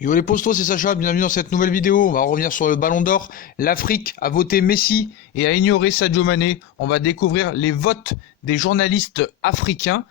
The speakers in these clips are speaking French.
Yo les postos, c'est Sacha, bienvenue dans cette nouvelle vidéo. On va revenir sur le Ballon d'Or. L'Afrique a voté Messi et a ignoré Sadio Mané. On va découvrir les votes des journalistes africains.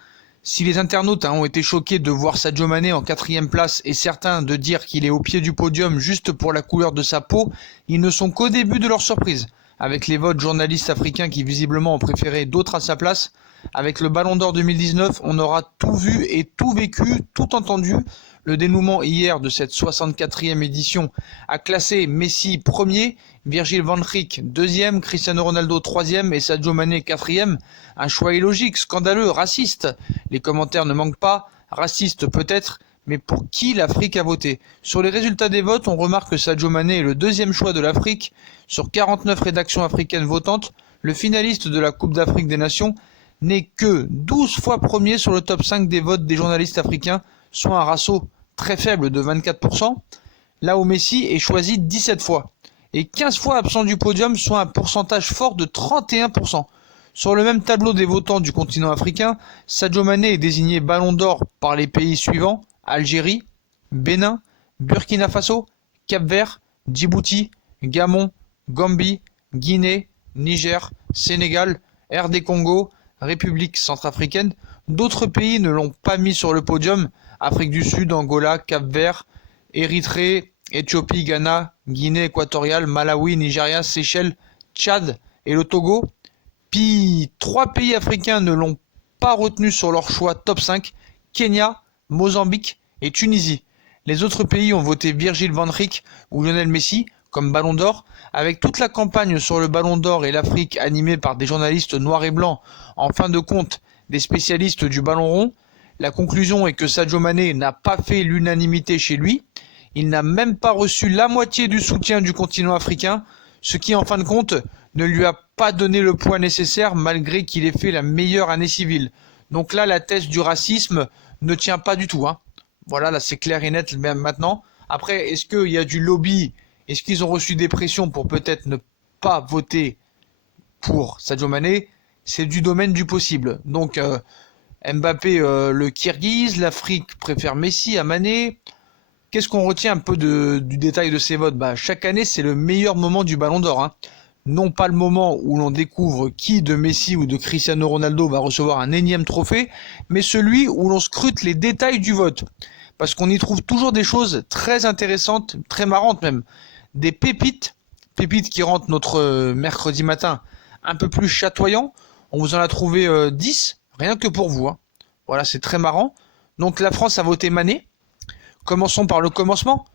Si les internautes ont été choqués de voir Sadio Mané en 4e place et certains de dire qu'il est au pied du podium juste pour la couleur de sa peau, ils ne sont qu'au début de leur surprise. Avec les votes journalistes africains qui visiblement ont préféré d'autres à sa place, avec le Ballon d'Or 2019, on aura tout vu et tout vécu, tout entendu. Le dénouement hier de cette 64e édition a classé Messi premier, Virgil van Dijk deuxième, Cristiano Ronaldo troisième et Sadio Mané quatrième. Un choix illogique, scandaleux, raciste. Les commentaires ne manquent pas, raciste peut-être, mais pour qui l'Afrique a voté? Sur les résultats des votes, on remarque que Sadio Mané est le deuxième choix de l'Afrique. Sur 49 rédactions africaines votantes, le finaliste de la Coupe d'Afrique des Nations n'est que 12 fois premier sur le top 5 des votes des journalistes africains, soit un ratio très faible de 24%, là où Messi est choisi 17 fois, et 15 fois absent du podium, soit un pourcentage fort de 31%. Sur le même tableau des votants du continent africain, Sadio Mané est désigné Ballon d'Or par les pays suivants: Algérie, Bénin, Burkina Faso, Cap-Vert, Djibouti, Gabon, Gambie, Guinée, Niger, Sénégal, RD Congo, République centrafricaine. D'autres pays ne l'ont pas mis sur le podium: Afrique du Sud, Angola, Cap-Vert, Érythrée, Éthiopie, Ghana, Guinée équatoriale, Malawi, Nigeria, Seychelles, Tchad et le Togo. Puis 3 pays africains ne l'ont pas retenu sur leur choix top 5, Kenya, Mozambique et Tunisie. Les autres pays ont voté Virgil van Dijk ou Lionel Messi comme Ballon d'Or. Avec toute la campagne sur le Ballon d'Or et l'Afrique animée par des journalistes noirs et blancs, en fin de compte des spécialistes du ballon rond, la conclusion est que Sadio Mané n'a pas fait l'unanimité chez lui. Il n'a même pas reçu la moitié du soutien du continent africain, ce qui en fin de compte ne lui a pas donné le poids nécessaire malgré qu'il ait fait la meilleure année civile. Donc là, la thèse du racisme ne tient pas du tout. Voilà, là c'est clair et net même maintenant. Après, est-ce qu'il y a du lobby? Est-ce qu'ils ont reçu des pressions pour peut-être ne pas voter pour Sadio Mané? C'est du domaine du possible. Donc Mbappé, le Kirghiz, l'Afrique préfère Messi à Mané. Qu'est-ce qu'on retient un peu du détail de ces votes? Chaque année, c'est le meilleur moment du Ballon d'Or. Non pas le moment où l'on découvre qui de Messi ou de Cristiano Ronaldo va recevoir un énième trophée, mais celui où l'on scrute les détails du vote. Parce qu'on y trouve toujours des choses très intéressantes, très marrantes même. Des pépites qui rendent notre mercredi matin un peu plus chatoyant. On vous en a trouvé 10, rien que pour vous. Voilà, c'est très marrant. Donc la France a voté Mané. Commençons par le commencement.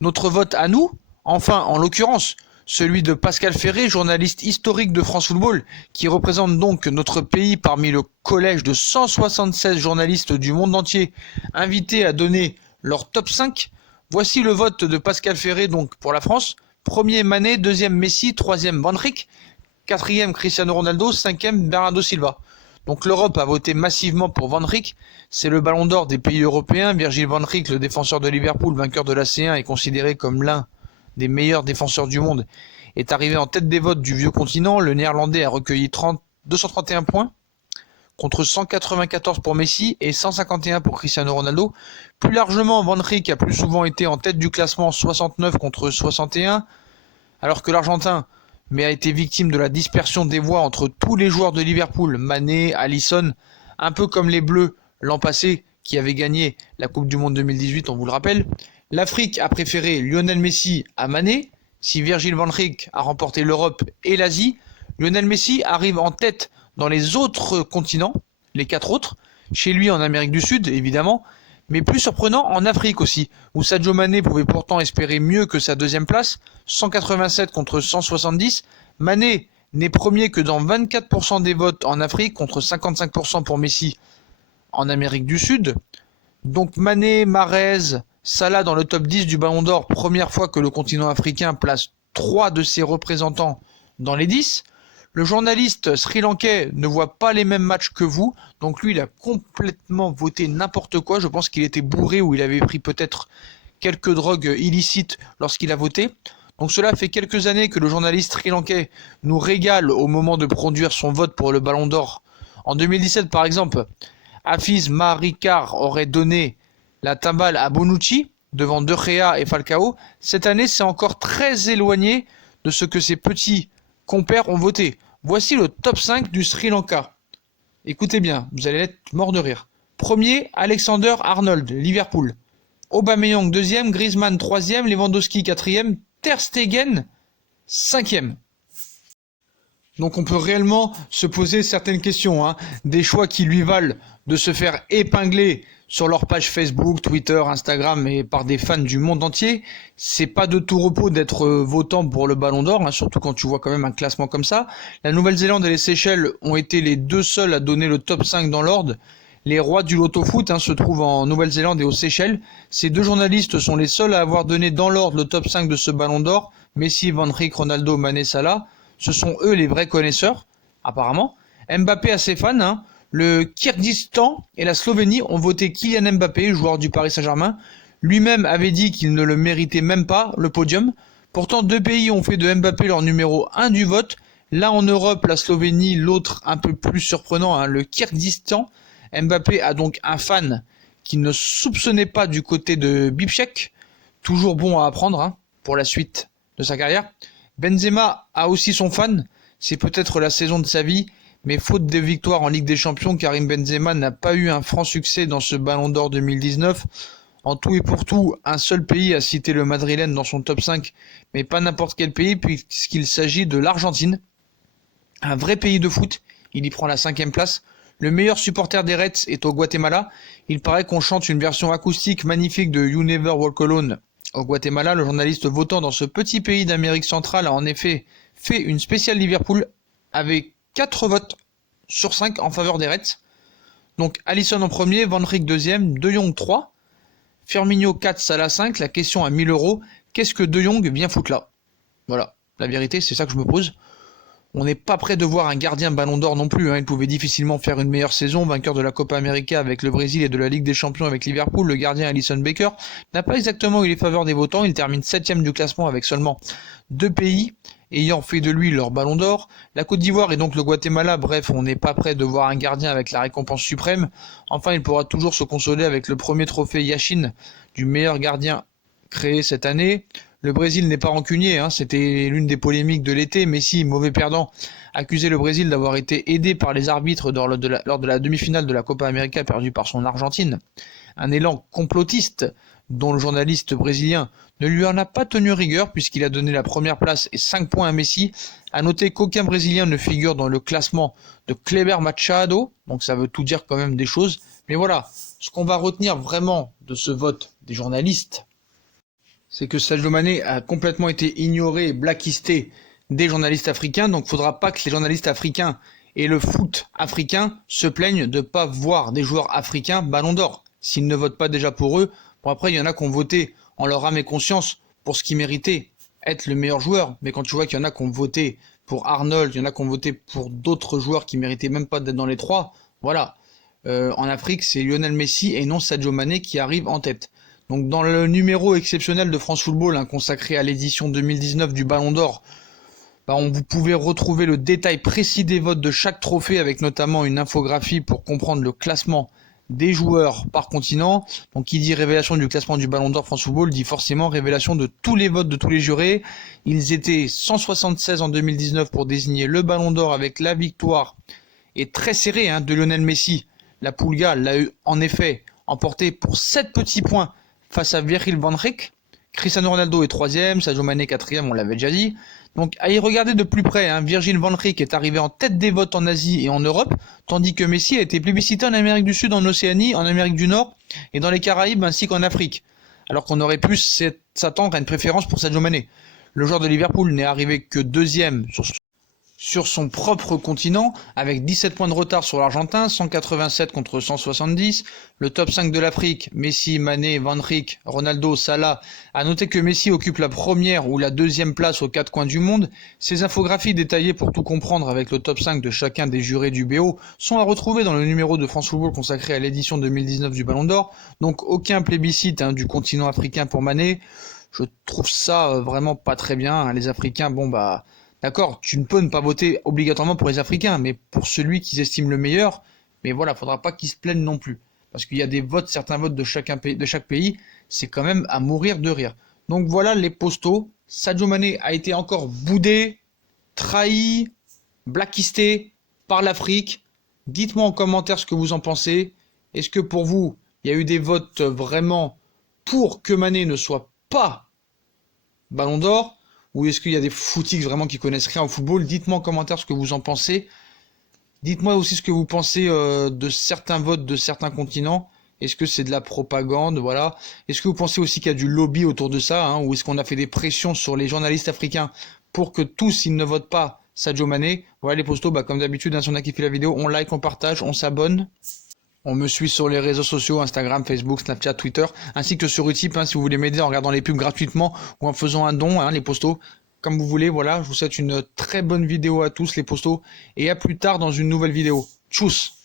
Notre vote à nous, enfin en l'occurrence, celui de Pascal Ferré, journaliste historique de France Football, qui représente donc notre pays parmi le collège de 176 journalistes du monde entier, invités à donner leur top 5. Voici le vote de Pascal Ferré donc pour la France. Premier Mané, deuxième Messi, troisième Van Dijk, quatrième Cristiano Ronaldo, cinquième Bernardo Silva. Donc l'Europe a voté massivement pour Van Dijk. C'est le Ballon d'Or des pays européens. Virgil van Dijk, le défenseur de Liverpool, vainqueur de la C1, est considéré comme l'un des meilleurs défenseurs du monde, est arrivé en tête des votes du vieux continent. Le néerlandais a recueilli 231 points contre 194 pour Messi et 151 pour Cristiano Ronaldo. Plus largement, Van Dijk a plus souvent été en tête du classement, 69 contre 61, alors que l'Argentin a été victime de la dispersion des voix entre tous les joueurs de Liverpool, Mané, Alisson, un peu comme les Bleus l'an passé qui avaient gagné la Coupe du Monde 2018, on vous le rappelle. L'Afrique a préféré Lionel Messi à Mané. Si Virgil van Dijk a remporté l'Europe et l'Asie, Lionel Messi arrive en tête dans les autres continents, les 4 autres, chez lui en Amérique du Sud évidemment, mais plus surprenant en Afrique aussi, où Sadio Mané pouvait pourtant espérer mieux que sa deuxième place, 187 contre 170. Mané n'est premier que dans 24% des votes en Afrique contre 55% pour Messi en Amérique du Sud. Donc Mané, Mahrez, Salah dans le top 10 du Ballon d'Or, première fois que le continent africain place 3 de ses représentants dans les 10. Le journaliste sri-lankais ne voit pas les mêmes matchs que vous, donc lui il a complètement voté n'importe quoi. Je pense qu'il était bourré ou il avait pris peut-être quelques drogues illicites lorsqu'il a voté. Donc cela fait quelques années que le journaliste sri-lankais nous régale au moment de produire son vote pour le Ballon d'Or. En 2017 par exemple, Hafiz Marikar aurait donné la timbale à Bonucci, devant De Gea et Falcao. Cette année, c'est encore très éloigné de ce que ses petits compères ont voté. Voici le top 5 du Sri Lanka. Écoutez bien, vous allez être mort de rire. Premier, Alexander Arnold, Liverpool. Aubameyang, deuxième. Griezmann, troisième. Lewandowski, quatrième. Ter Stegen, cinquième. Donc on peut réellement se poser certaines questions, hein. Des choix qui lui valent de se faire épingler sur leur page Facebook, Twitter, Instagram et par des fans du monde entier. C'est pas de tout repos d'être votant pour le Ballon d'Or, hein, surtout quand tu vois quand même un classement comme ça. La Nouvelle-Zélande et les Seychelles ont été les deux seuls à donner le top 5 dans l'ordre. Les rois du loto foot se trouvent en Nouvelle-Zélande et aux Seychelles. Ces deux journalistes sont les seuls à avoir donné dans l'ordre le top 5 de ce Ballon d'Or. Messi, Van Dijk, Ronaldo, Mané, Salah. Ce sont eux les vrais connaisseurs, apparemment. Mbappé a ses fans. Le Kyrgyzstan et la Slovénie ont voté Kylian Mbappé, joueur du Paris Saint-Germain. Lui-même avait dit qu'il ne le méritait même pas, le podium. Pourtant, deux pays ont fait de Mbappé leur numéro 1 du vote. Là en Europe, la Slovénie, l'autre un peu plus surprenant, le Kyrgyzstan. Mbappé a donc un fan qui ne soupçonnait pas du côté de Bibchek. Toujours bon à apprendre pour la suite de sa carrière. Benzema a aussi son fan, c'est peut-être la saison de sa vie, mais faute de victoire en Ligue des Champions, Karim Benzema n'a pas eu un franc succès dans ce Ballon d'Or 2019. En tout et pour tout, un seul pays a cité le Madrilène dans son top 5, mais pas n'importe quel pays puisqu'il s'agit de l'Argentine. Un vrai pays de foot, il y prend la 5e place. Le meilleur supporter des Reds est au Guatemala. Il paraît qu'on chante une version acoustique magnifique de You Never Walk Alone. Au Guatemala, le journaliste votant dans ce petit pays d'Amérique centrale a en effet fait une spéciale Liverpool avec 4 votes sur 5 en faveur des Reds. Donc Alisson en premier, Van Dijk deuxième, De Jong 3, Firmino 4, Salah 5. La question à 1000 €, qu'est-ce que De Jong vient foutre là? Voilà, la vérité c'est ça que je me pose. On n'est pas prêt de voir un gardien Ballon d'Or non plus. Il pouvait difficilement faire une meilleure saison. Vainqueur de la Copa América avec le Brésil et de la Ligue des Champions avec Liverpool, le gardien Alisson Becker n'a pas exactement eu les faveurs des votants. Il termine 7ème du classement avec seulement 2 pays ayant fait de lui leur Ballon d'Or. La Côte d'Ivoire et donc le Guatemala. Bref, on n'est pas prêt de voir un gardien avec la récompense suprême. Enfin, il pourra toujours se consoler avec le premier trophée Yashin du meilleur gardien créé cette année. Le Brésil n'est pas rancunier, c'était l'une des polémiques de l'été. Messi, mauvais perdant, accusait le Brésil d'avoir été aidé par les arbitres lors de la demi-finale de la Copa América perdue par son Argentine. Un élan complotiste dont le journaliste brésilien ne lui en a pas tenu rigueur puisqu'il a donné la première place et 5 points à Messi. A noter qu'aucun Brésilien ne figure dans le classement de Kleber Machado, donc ça veut tout dire quand même des choses. Mais voilà, ce qu'on va retenir vraiment de ce vote des journalistes, c'est que Sadio Mané a complètement été ignoré et blacklisté des journalistes africains. Donc il ne faudra pas que les journalistes africains et le foot africain se plaignent de ne pas voir des joueurs africains Ballon d'Or. S'ils ne votent pas déjà pour eux, bon après il y en a qui ont voté en leur âme et conscience pour ce qui méritait être le meilleur joueur. Mais quand tu vois qu'il y en a qui ont voté pour Arnold, il y en a qui ont voté pour d'autres joueurs qui méritaient même pas d'être dans les 3, voilà. En Afrique, c'est Lionel Messi et non Sadio Mané qui arrive en tête. Donc dans le numéro exceptionnel de France Football consacré à l'édition 2019 du Ballon d'Or, vous pouvez retrouver le détail précis des votes de chaque trophée avec notamment une infographie pour comprendre le classement des joueurs par continent. Donc qui dit révélation du classement du Ballon d'Or France Football dit forcément révélation de tous les votes de tous les jurés. Ils étaient 176 en 2019 pour désigner le Ballon d'Or avec la victoire et très serrée de Lionel Messi. La Pulga l'a eu en effet emporté pour 7 petits points face à Virgil van Dijk. Cristiano Ronaldo est 3ème, Sadio Mané 4ème, on l'avait déjà dit. Donc à y regarder de plus près, Virgil van Dijk est arrivé en tête des votes en Asie et en Europe, tandis que Messi a été plébiscité en Amérique du Sud, en Océanie, en Amérique du Nord et dans les Caraïbes ainsi qu'en Afrique. Alors qu'on aurait pu s'attendre à une préférence pour Sadio Mané. Le joueur de Liverpool n'est arrivé que 2ème sur son propre continent, avec 17 points de retard sur l'Argentin, 187 contre 170. Le top 5 de l'Afrique, Messi, Mané, Van Dijk, Ronaldo, Salah. A noter que Messi occupe la première ou la 2e place aux 4 coins du monde. Ces infographies détaillées pour tout comprendre avec le top 5 de chacun des jurés du BO sont à retrouver dans le numéro de France Football consacré à l'édition 2019 du Ballon d'Or. Donc aucun plébiscite du continent africain pour Mané. Je trouve ça vraiment pas très bien. Les Africains, d'accord, tu ne peux ne pas voter obligatoirement pour les Africains, mais pour celui qu'ils estiment le meilleur, mais voilà, faudra pas qu'ils se plaignent non plus. Parce qu'il y a des votes, certains votes de chaque pays, c'est quand même à mourir de rire. Donc voilà les postos. Sadio Mané a été encore boudé, trahi, blacklisté par l'Afrique. Dites-moi en commentaire ce que vous en pensez. Est-ce que pour vous, il y a eu des votes vraiment pour que Mané ne soit pas Ballon d'Or? Ou est-ce qu'il y a des footix vraiment qui connaissent rien au football? Dites-moi en commentaire ce que vous en pensez. Dites-moi aussi ce que vous pensez de certains votes de certains continents. Est-ce que c'est de la propagande, voilà. Est-ce que vous pensez aussi qu'il y a du lobby autour de ça, hein, ou est-ce qu'on a fait des pressions sur les journalistes africains pour que tous ils ne votent pas Sadio Mané? Voilà les postos, comme d'habitude, hein, si on a kiffé la vidéo, on like, on partage, on s'abonne. On me suit sur les réseaux sociaux, Instagram, Facebook, Snapchat, Twitter, ainsi que sur Utip, hein, si vous voulez m'aider en regardant les pubs gratuitement ou en faisant un don, hein, les postos, comme vous voulez. Voilà, je vous souhaite une très bonne vidéo à tous les postos, et à plus tard dans une nouvelle vidéo. Tchuss!